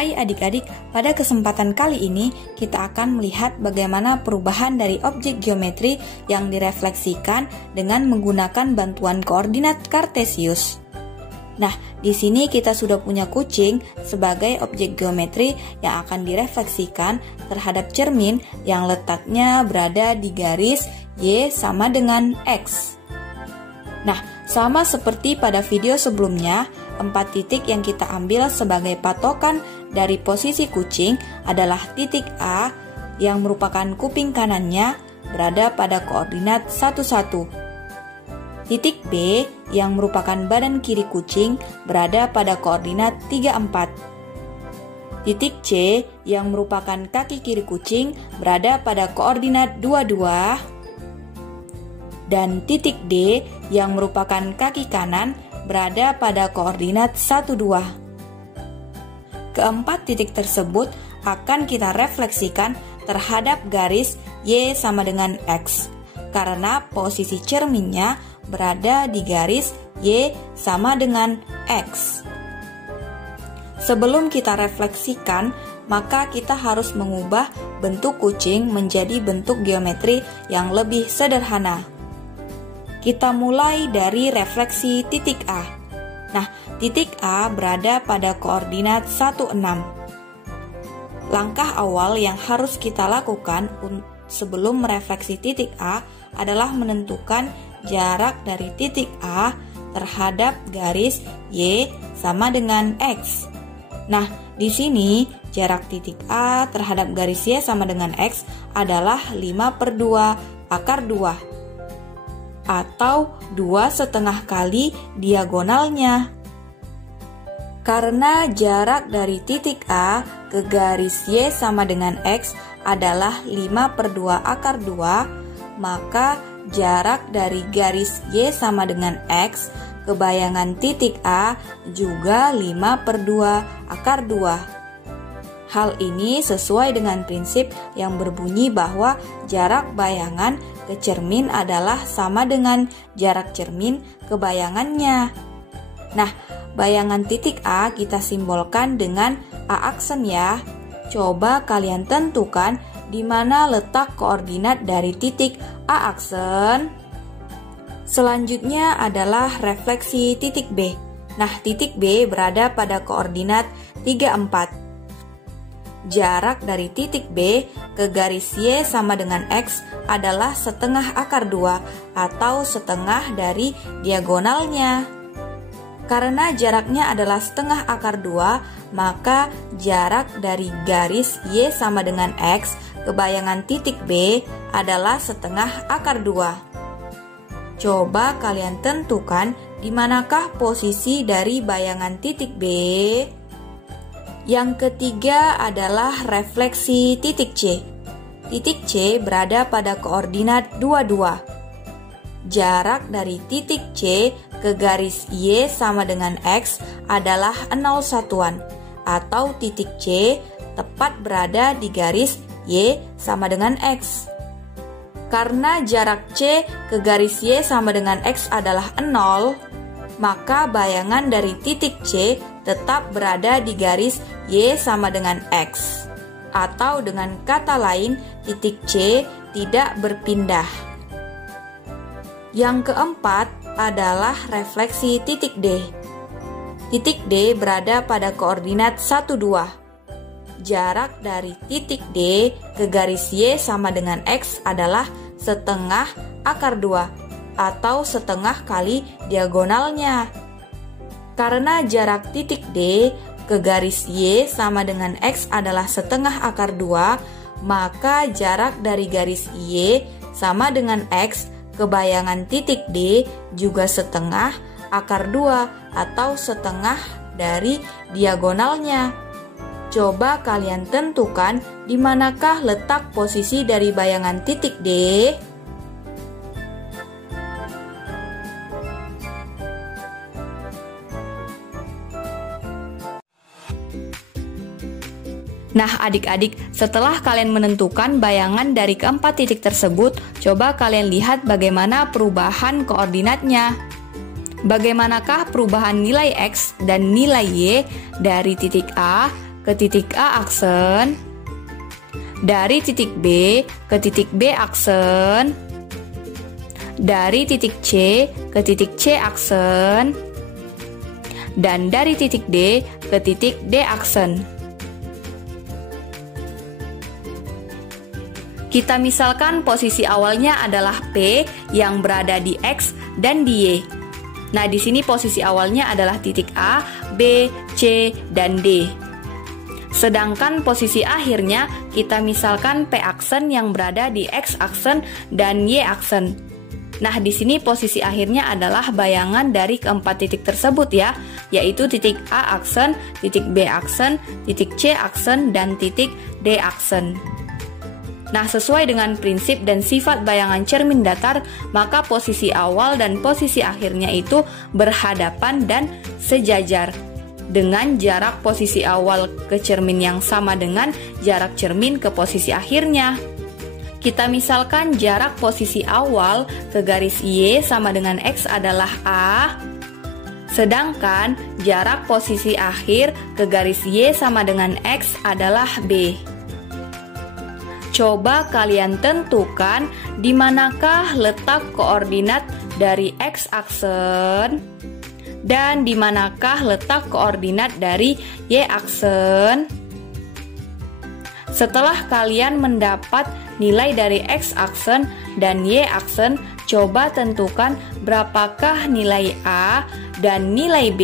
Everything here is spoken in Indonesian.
Hai adik-adik, pada kesempatan kali ini kita akan melihat bagaimana perubahan dari objek geometri yang direfleksikan dengan menggunakan bantuan koordinat kartesius. Nah, di sini kita sudah punya kucing sebagai objek geometri yang akan direfleksikan terhadap cermin yang letaknya berada di garis Y sama dengan X. Nah, sama seperti pada video sebelumnya, 4 titik yang kita ambil sebagai patokan dari posisi kucing adalah titik A yang merupakan kuping kanannya berada pada koordinat 11. Titik B yang merupakan badan kiri kucing berada pada koordinat 34. Titik C yang merupakan kaki kiri kucing berada pada koordinat 22. Dan titik D yang merupakan kaki kanan berada pada koordinat 12. Keempat titik tersebut akan kita refleksikan terhadap garis Y sama dengan X, karena posisi cerminnya berada di garis Y sama dengan X. Sebelum kita refleksikan, maka kita harus mengubah bentuk kucing menjadi bentuk geometri yang lebih sederhana. Kita mulai dari refleksi titik A. Nah, titik A berada pada koordinat 16. Langkah awal yang harus kita lakukan sebelum merefleksi titik A adalah menentukan jarak dari titik A terhadap garis Y sama dengan X. Nah, di sini jarak titik A terhadap garis Y sama dengan X adalah 5/2 akar 2. Atau 2,5 kali diagonalnya. Karena jarak dari titik A ke garis Y sama dengan X adalah 5/2 akar 2, maka jarak dari garis Y sama dengan X ke bayangan titik A juga 5/2 akar 2. Hal ini sesuai dengan prinsip yang berbunyi bahwa jarak bayangan ke cermin adalah sama dengan jarak cermin ke bayangannya. Nah, bayangan titik A kita simbolkan dengan A aksen ya. Coba kalian tentukan di mana letak koordinat dari titik A aksen. Selanjutnya adalah refleksi titik B. Nah, titik B berada pada koordinat 34. Jarak dari titik B ke garis Y sama dengan X adalah setengah akar 2 atau setengah dari diagonalnya. Karena jaraknya adalah setengah akar 2, maka jarak dari garis Y sama dengan X ke bayangan titik B adalah setengah akar 2. Coba kalian tentukan di manakah posisi dari bayangan titik B. Yang ketiga adalah refleksi titik C. Titik C berada pada koordinat 22. Jarak dari titik C ke garis Y sama dengan X adalah 0,1 atau titik C tepat berada di garis Y sama dengan X. Karena jarak C ke garis Y sama dengan X adalah 0, maka bayangan dari titik C tetap berada di garis Y sama dengan X. Atau dengan kata lain, titik C tidak berpindah. Yang keempat adalah refleksi titik D. Titik D berada pada koordinat 12. Jarak dari titik D ke garis Y sama dengan X adalah setengah akar 2 atau setengah kali diagonalnya. Karena jarak titik D ke garis Y sama dengan X adalah setengah akar 2, maka jarak dari garis Y sama dengan X ke bayangan titik D juga setengah akar 2 atau setengah dari diagonalnya. Coba kalian tentukan di manakah letak posisi dari bayangan titik D. Nah adik-adik, setelah kalian menentukan bayangan dari keempat titik tersebut, coba kalian lihat bagaimana perubahan koordinatnya. Bagaimanakah perubahan nilai X dan nilai Y dari titik A ke titik A aksen, dari titik B ke titik B aksen, dari titik C ke titik C aksen, dan dari titik D ke titik D aksen. Kita misalkan posisi awalnya adalah P yang berada di X dan di Y. Nah, di sini posisi awalnya adalah titik A, B, C, dan D. Sedangkan posisi akhirnya kita misalkan P aksen yang berada di X aksen dan Y aksen. Nah, di sini posisi akhirnya adalah bayangan dari keempat titik tersebut ya, yaitu titik A aksen, titik B aksen, titik C aksen, dan titik D aksen. Nah, sesuai dengan prinsip dan sifat bayangan cermin datar, maka posisi awal dan posisi akhirnya itu berhadapan dan sejajar dengan jarak posisi awal ke cermin yang sama dengan jarak cermin ke posisi akhirnya. Kita misalkan jarak posisi awal ke garis Y sama dengan X adalah A, sedangkan jarak posisi akhir ke garis Y sama dengan X adalah B. Coba kalian tentukan di manakah letak koordinat dari X aksen dan di manakah letak koordinat dari Y aksen. Setelah kalian mendapat nilai dari X aksen dan Y aksen, coba tentukan berapakah nilai A dan nilai B